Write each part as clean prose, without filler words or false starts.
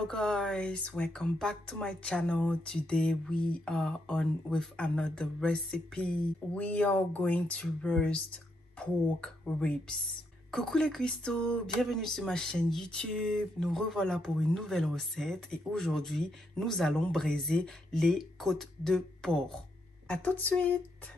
Hello guys, welcome back to my channel. Today we are on with another recipe. We are going to roast pork ribs. Coucou les cuistots, bienvenue sur ma chaîne YouTube. Nous revoilà pour une nouvelle recette et aujourd'hui nous allons braiser les côtes de porc. À tout de suite.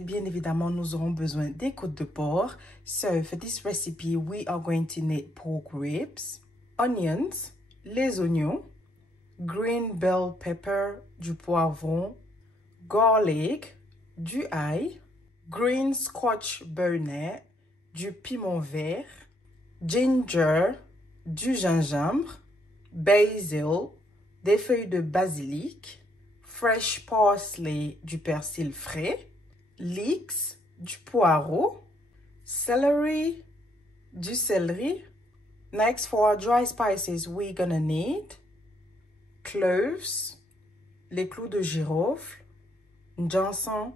Bien évidemment, nous aurons besoin des côtes de porc. So, for this recipe, we are going to need pork ribs, onions, les oignons, green bell pepper, du poivron, garlic, du ail, green scotch bonnet, du piment vert, ginger, du gingembre, basil, des feuilles de basilic, fresh parsley, du persil frais, leeks, du poireau, celery, du céleri. Next, for our dry spices, we're gonna need cloves, les clous de girofle, ginseng,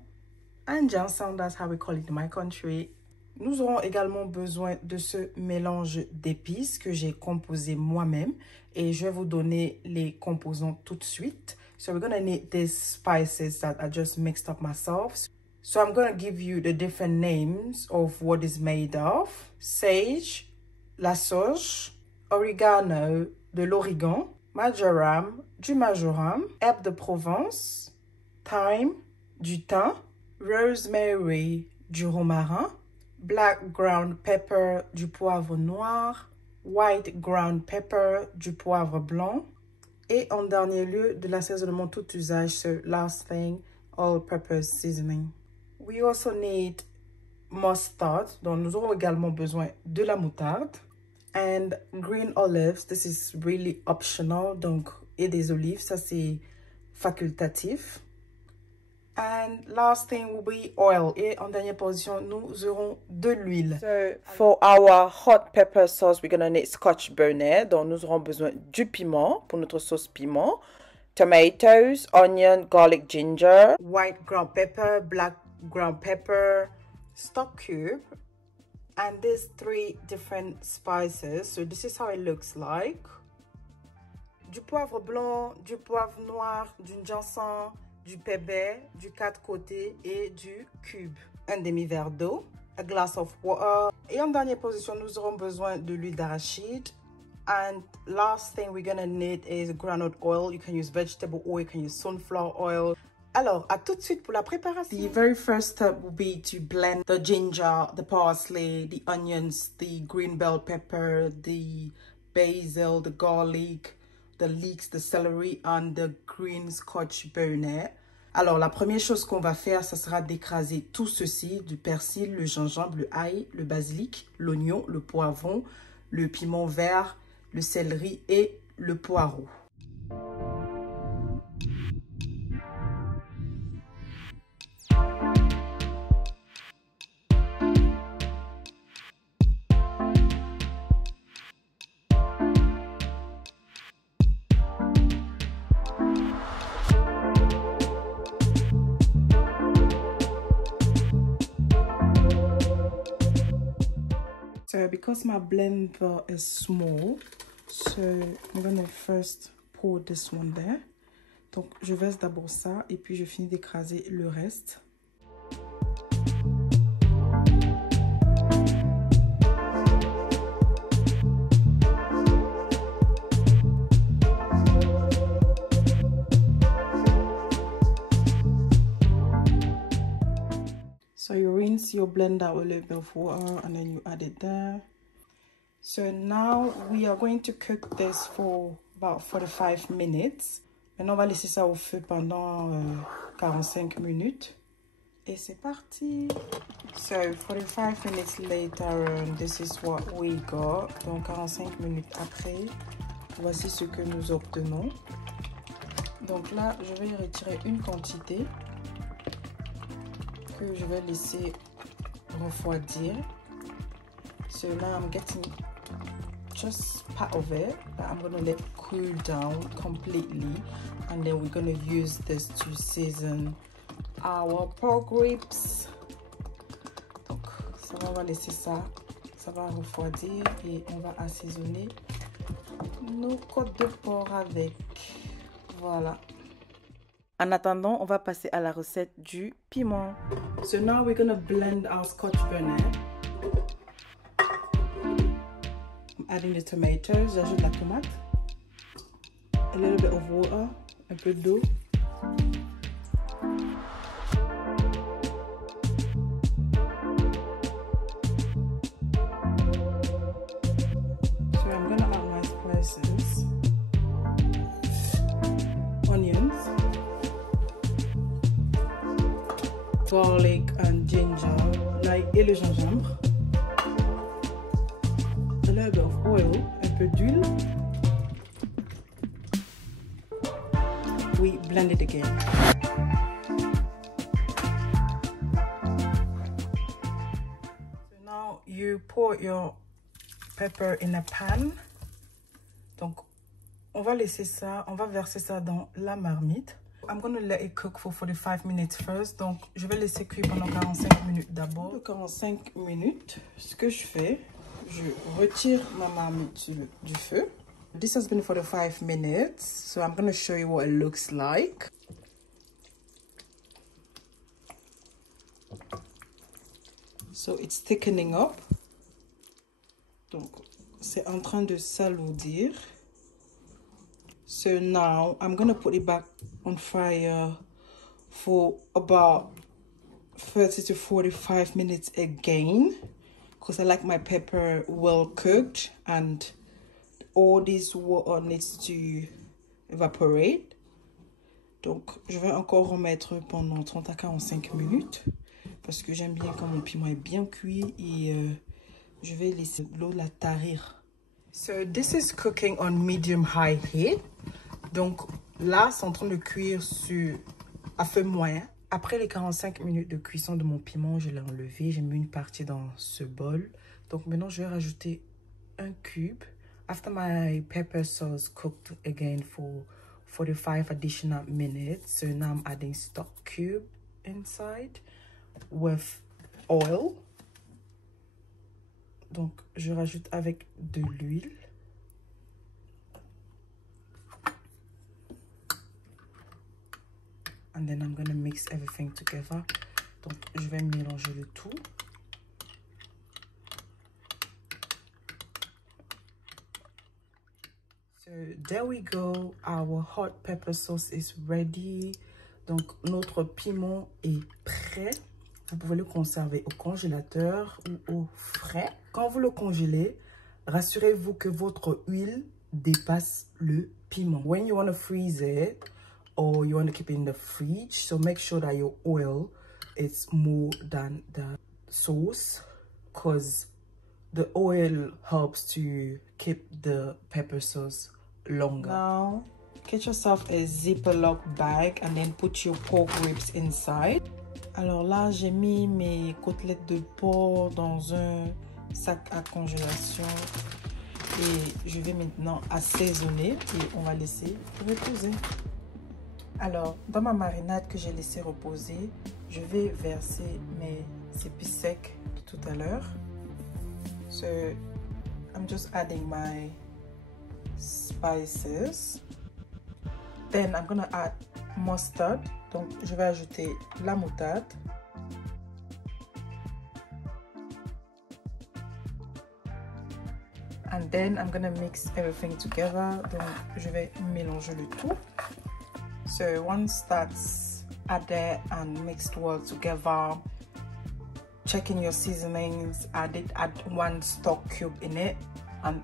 and ginseng, that's how we call it in my country. Nous aurons également besoin de ce mélange d'épices que j'ai composé moi-même et je vais vous donner les composants tout de suite. So we're gonna need these spices that I just mixed up myself. So I'm going to give you the different names of what is made of. Sage, la sauge, oregano, de l'origan, marjoram, du marjoram, herbe de Provence, thyme, du thym, rosemary, du romarin, black ground pepper, du poivre noir, white ground pepper, du poivre blanc, et en dernier lieu, de l'assaisonnement tout usage, so last thing, all-purpose seasoning. We also need mustard, donc nous aurons également besoin de la moutarde. And green olives, this is really optional, donc, et des olives, ça c'est facultatif. And last thing will be oil. Et en dernière position, nous aurons de l'huile. So, for our hot pepper sauce, we're gonna need scotch bonnet, donc nous aurons besoin du piment pour notre sauce piment. Tomatoes, onion, garlic, ginger, white ground pepper, black ground pepper, stock cube, and these three different spices. So this is how it looks like. Du poivre blanc, du poivre noir, du ginseng, du pepper, du quatre côtés et du cube. Un demi-verre d'eau, a glass of water. Et en dernière position, nous aurons besoin de l'huile d'arachide. And last thing we're gonna need is groundnut oil. You can use vegetable oil, you can use sunflower oil. Alors, à tout de suite pour la préparation. The very first step will be to blend the ginger, the parsley, the onions, the green bell pepper, the basil, the garlic, the leeks, the celery, and the green scotch bonnet. Alors, la première chose qu'on va faire, ça sera d'écraser tout ceci, du persil, le gingembre, le ail, le basilic, l'oignon, le poivron, le piment vert, le céleri et le poireau. So because my blender is small, so I'm gonna first pour this one there. Donc je verse d'abord ça et puis je finis d'écraser le reste. So you rinse your blender with a little bit of water and then you add it there. So now we are going to cook this for about 45 minutes. Maintenant, on va laisser ça au feu pendant 45 minutes. Et c'est parti. So 45 minutes later, this is what we got. Donc 45 minutes après, voici ce que nous obtenons. Donc là, je vais retirer une quantité que je vais laisser refroidir. So now I'm getting just part of it, but I'm gonna let cool down completely, and then we're gonna use this to season our pork ribs. Donc ça va, on va laisser ça, ça va refroidir et on va assaisonner nos côtes de porc avec. Voilà. En attendant, on va passer à la recette du piment. So now we're gonna blend our Scotch bonnet. I'm adding the tomatoes. J'ajoute la tomate. A little bit of water. Un peu d'eau. So I'm gonna add my spices. Onions. Garlic and ginger, et le gingembre. A little bit of oil, un peu d'huile. We blend it again. So now you pour your pepper in a pan. Donc on va laisser ça, on va verser ça dans la marmite. I'm going to let it cook for 45 minutes first. Donc, je vais laisser cuire pendant 45 minutes d'abord. Pour 45 minutes, ce que je fais, je retire ma marmite du feu. This has been 45 minutes. So, I'm going to show you what it looks like. So, it's thickening up. Donc, c'est en train de s'alourdir. So now I'm gonna put it back on fire for about 30 to 45 minutes again, because I like my pepper well cooked and all this water needs to evaporate. Donc je vais encore remettre pendant 30 à 45 minutes parce que j'aime bien quand mon piment est bien cuit et je vais laisser l'eau la tarir. So this is cooking on medium-high heat. Donc là, c'est en train de cuire à feu moyen. Après les 45 minutes de cuisson de mon piment, je l'ai enlevé. J'ai mis une partie dans ce bol. Donc maintenant, je vais rajouter un cube. After my pepper sauce cooked again for 45 additional minutes. So now I'm adding stock cube inside with oil. Donc, je rajoute avec de l'huile. And then I'm going to mix everything together. Donc, je vais mélanger le tout. So, there we go. Our hot pepper sauce is ready. Donc, notre piment est prêt. Vous pouvez le conserver au congélateur ou au frais. Quand vous le congélez, rassurez-vous que votre huile dépasse le piment. When you want to freeze it or you want to keep it in the fridge, so make sure that your oil is more than the sauce, because the oil helps to keep the pepper sauce longer. Now, get yourself a Ziploc bag and then put your pork ribs inside. Alors là, j'ai mis mes côtelettes de porc dans un sac à congélation et je vais maintenant assaisonner et on va laisser reposer. Alors, dans ma marinade que j'ai laissé reposer, je vais verser mes épices secs de tout à l'heure. So, I'm just adding my spices. Then I'm gonna add mustard. Donc, je vais ajouter la moutarde. And then I'm gonna mix everything together. Donc, je vais mélanger le tout. So once that's added and mixed well together, check in your seasonings. Add 1 stock cube in it and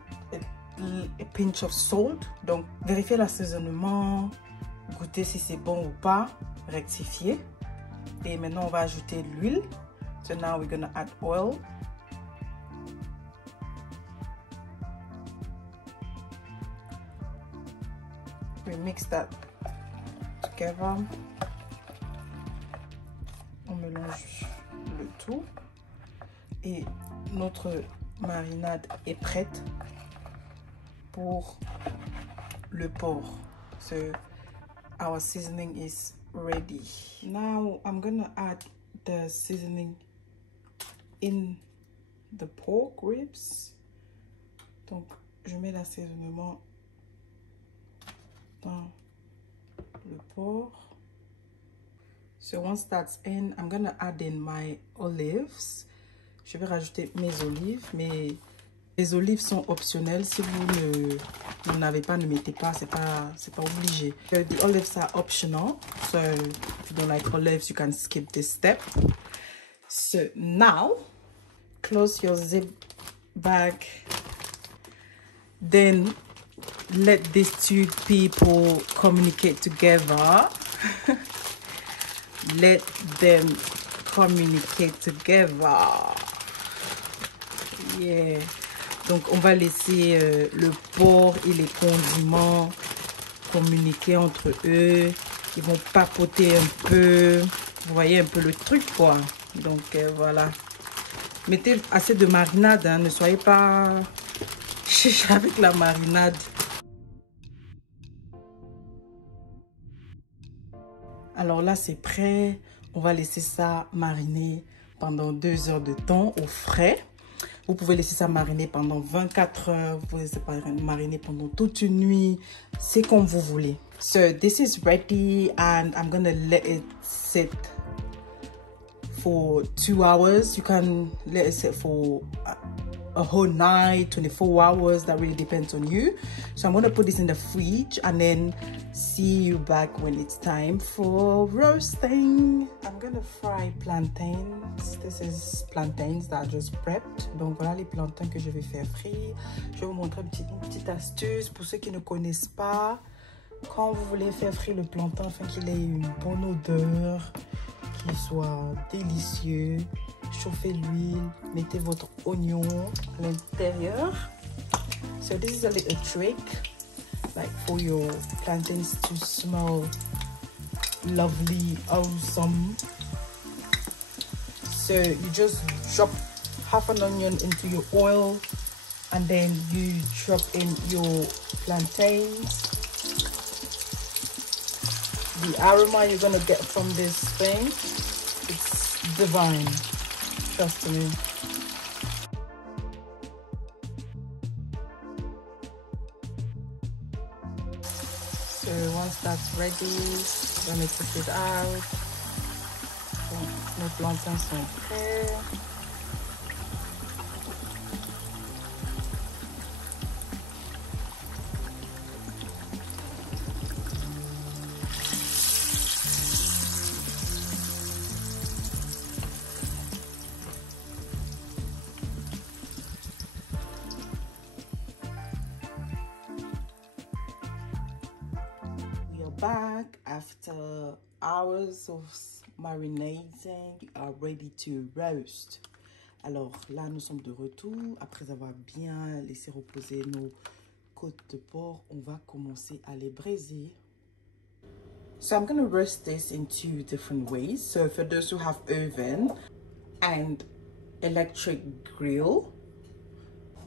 a pinch of salt. Donc, vérifiez l'assaisonnement, goûtez si c'est bon ou pas, rectifier. Et maintenant, on va ajouter l'huile. So now we're gonna add oil. We mix that together. On mélange le tout. Et notre marinade est prête pour le porc. So our seasoning is ready. Now I'm gonna add the seasoning in the pork ribs. Donc je mets l'assaisonnement dans le porc. So once that's in, I'm gonna add in my olives. Je vais rajouter mes olives, mais les olives sont optionnelles. Si vous n'en avez pas, ne mettez pas, c'est pas obligé. The olives are optional, so if you don't like olives, you can skip this step. So now, close your zip bag. Then let these two people communicate together. Let them communicate together. Yeah. Donc on va laisser le porc et les condiments communiquer entre eux. Ils vont papoter un peu. Vous voyez un peu le truc quoi. Donc voilà. Mettez assez de marinade, hein. Ne soyez pas chiche avec la marinade. Alors là c'est prêt. On va laisser ça mariner pendant 2 heures de temps au frais. Vous pouvez laisser ça mariner pendant 24 heures. Vous pouvez laisser ça mariner pendant toute une nuit. C'est comme vous voulez. So this is ready and I'm gonna let it sit for 2 hours. You can let it sit for a whole night, 24 hours. That really depends on you. So I'm going to put this in the fridge and then see you back when it's time for roasting. I'm going to fry plantains. This is plantains that I just prepped. Donc voilà les plantains que je vais faire frire. Je vais vous montrer une petite astuce pour ceux qui ne connaissent pas. Quand vous voulez faire frire le plantain afin qu'il ait une bonne odeur, qu'il soit délicieux, chauffez l'huile, mettez votre oignon à l'intérieur. So this is a little trick, like for your plantains to smell lovely, awesome. So you just drop half an onion into your oil and then you drop in your plantains. The aroma you're gonna get from this thing, it's divine. Trust me. So once that's ready, we're gonna take it out. Donc, nos plantains sont prêts. Back after hours of marinating, we are ready to roast. Alors là, nous sommes de retour. Après avoir bien laissé reposer nos côtes de porc, on va commencer à les braiser. So I'm going to roast this in 2 different ways. So for those who have oven and electric grill.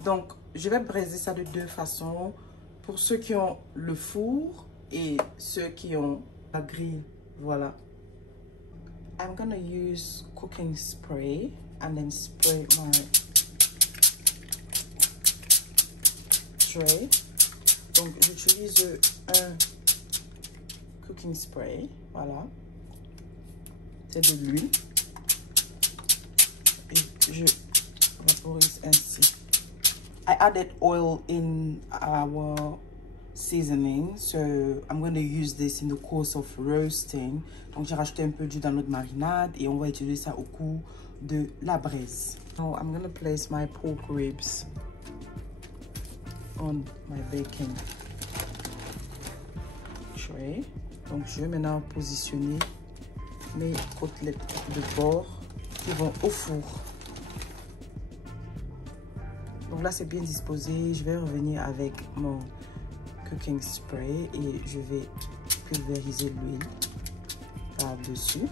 Donc, je vais braiser ça de 2 façons. Pour ceux qui ont le four et ceux qui ont la grille, voilà. I'm gonna use cooking spray and then spray my tray. Donc j'utilise un cooking spray, voilà. C'est de l'huile et je vaporise ainsi. I added oil in our seasoning, so I'm going to use this in the course of roasting. Donc j'ai rajouté un peu d'huile dans notre marinade et on va utiliser ça au cours de la braise. Now I'm going to place my pork ribs on my baking tray. Donc je vais maintenant positionner mes côtelettes de porc qui vont au four. Donc là c'est bien disposé. Je vais revenir avec mon cooking spray et je vais pulvériser l'huile par dessus.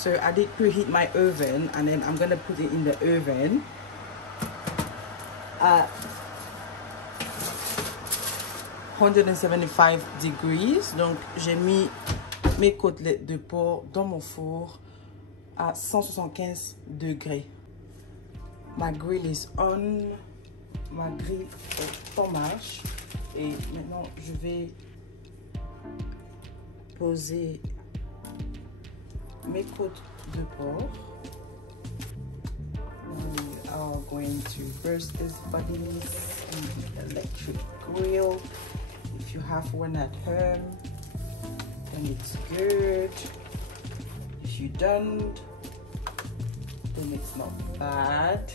So I did preheat my oven, and then I'm gonna put it in the oven at 175 degrees. Donc j'ai mis mes côtelettes de porc dans mon four à 175 degrés. Ma grill is on. Ma grille est en marche. Et maintenant je vais poser mes côtes de porc. We are going to roast these buddies in the electric grill. If you have one at home, then it's good. If you don't, then it's not bad.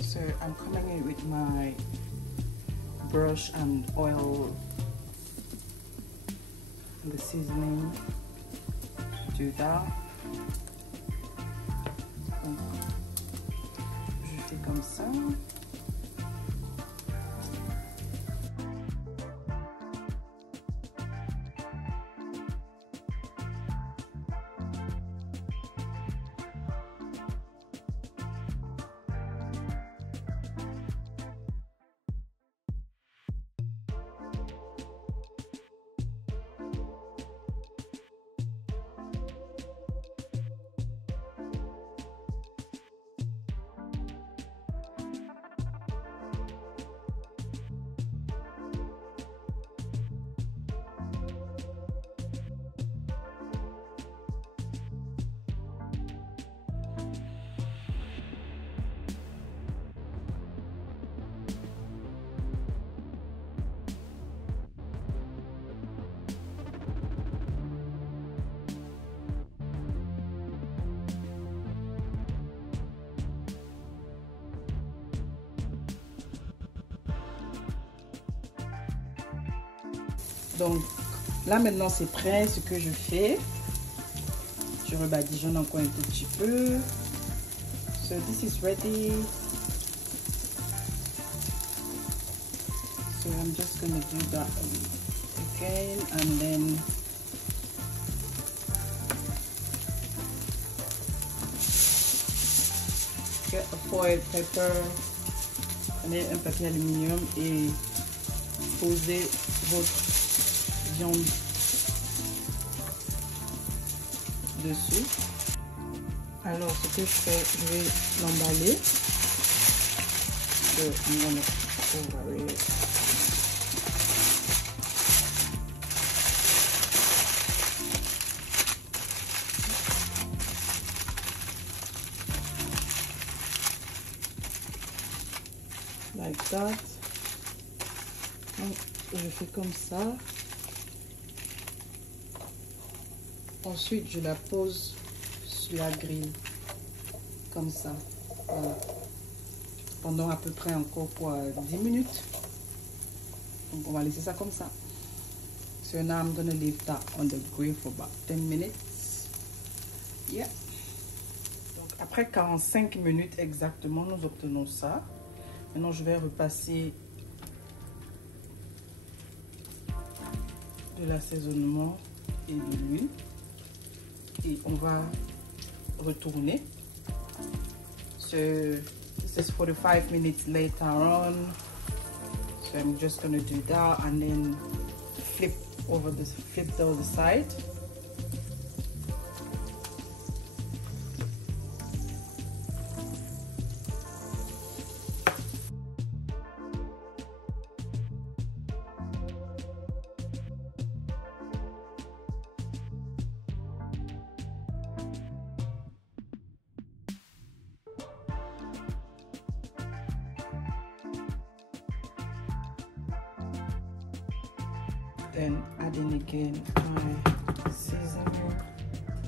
So I'm coming in with my brush and oil and the seasoning to do that. Donc, je fais comme ça. Donc là maintenant c'est prêt. Ce que je fais, je rebadigeonne encore un tout petit peu. So this is ready. So I'm just gonna do that again, and then get a foil paper, prenez un papier aluminium et posez votre viande dessus. Alors ce que je fais, je vais l'emballer. So I'm gonna cover it. Like that. Donc, je fais comme ça. Ensuite, je la pose sur la grille, comme ça. Voilà. Pendant à peu près encore quoi, 10 minutes. Donc, on va laisser ça comme ça. So now I'm gonna leave that on the grill for about 10 minutes. Yeah. Donc, après 45 minutes exactement, nous obtenons ça. Maintenant, je vais repasser de l'assaisonnement et de l'huile. Et on va retourner. So this is 45 minutes later on. So I'm just gonna do that and then flip the other side. Then adding again my seasoning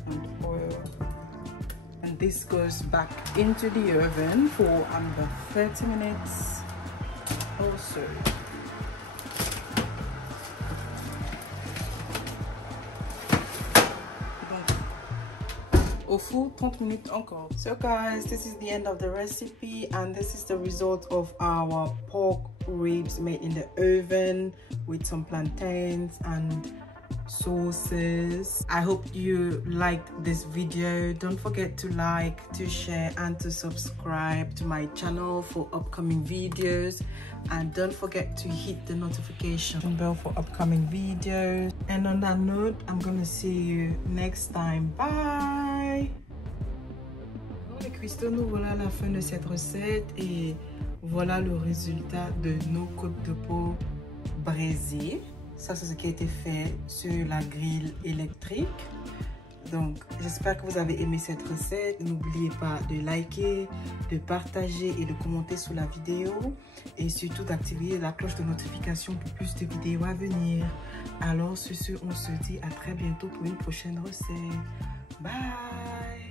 and oil, and this goes back into the oven for about 30 minutes or so. Au four 30 minutes encore. So guys, this is the end of the recipe, and this is the result of our pork ribs made in the oven with some plantains and sauces. I hope you liked this video. Don't forget to like, to share, and to subscribe to my channel for upcoming videos, and don't forget to hit the notification bell for upcoming videos. And on that note, I'm gonna see you next time. Bye. Les cuistots, nous voilà à la fin de cette recette et voilà le résultat de nos côtes de porc braisées. Ça, c'est ce qui a été fait sur la grille électrique. Donc, j'espère que vous avez aimé cette recette. N'oubliez pas de liker, de partager et de commenter sous la vidéo. Et surtout d'activer la cloche de notification pour plus de vidéos à venir. Alors, sur ce, on se dit à très bientôt pour une prochaine recette. Bye!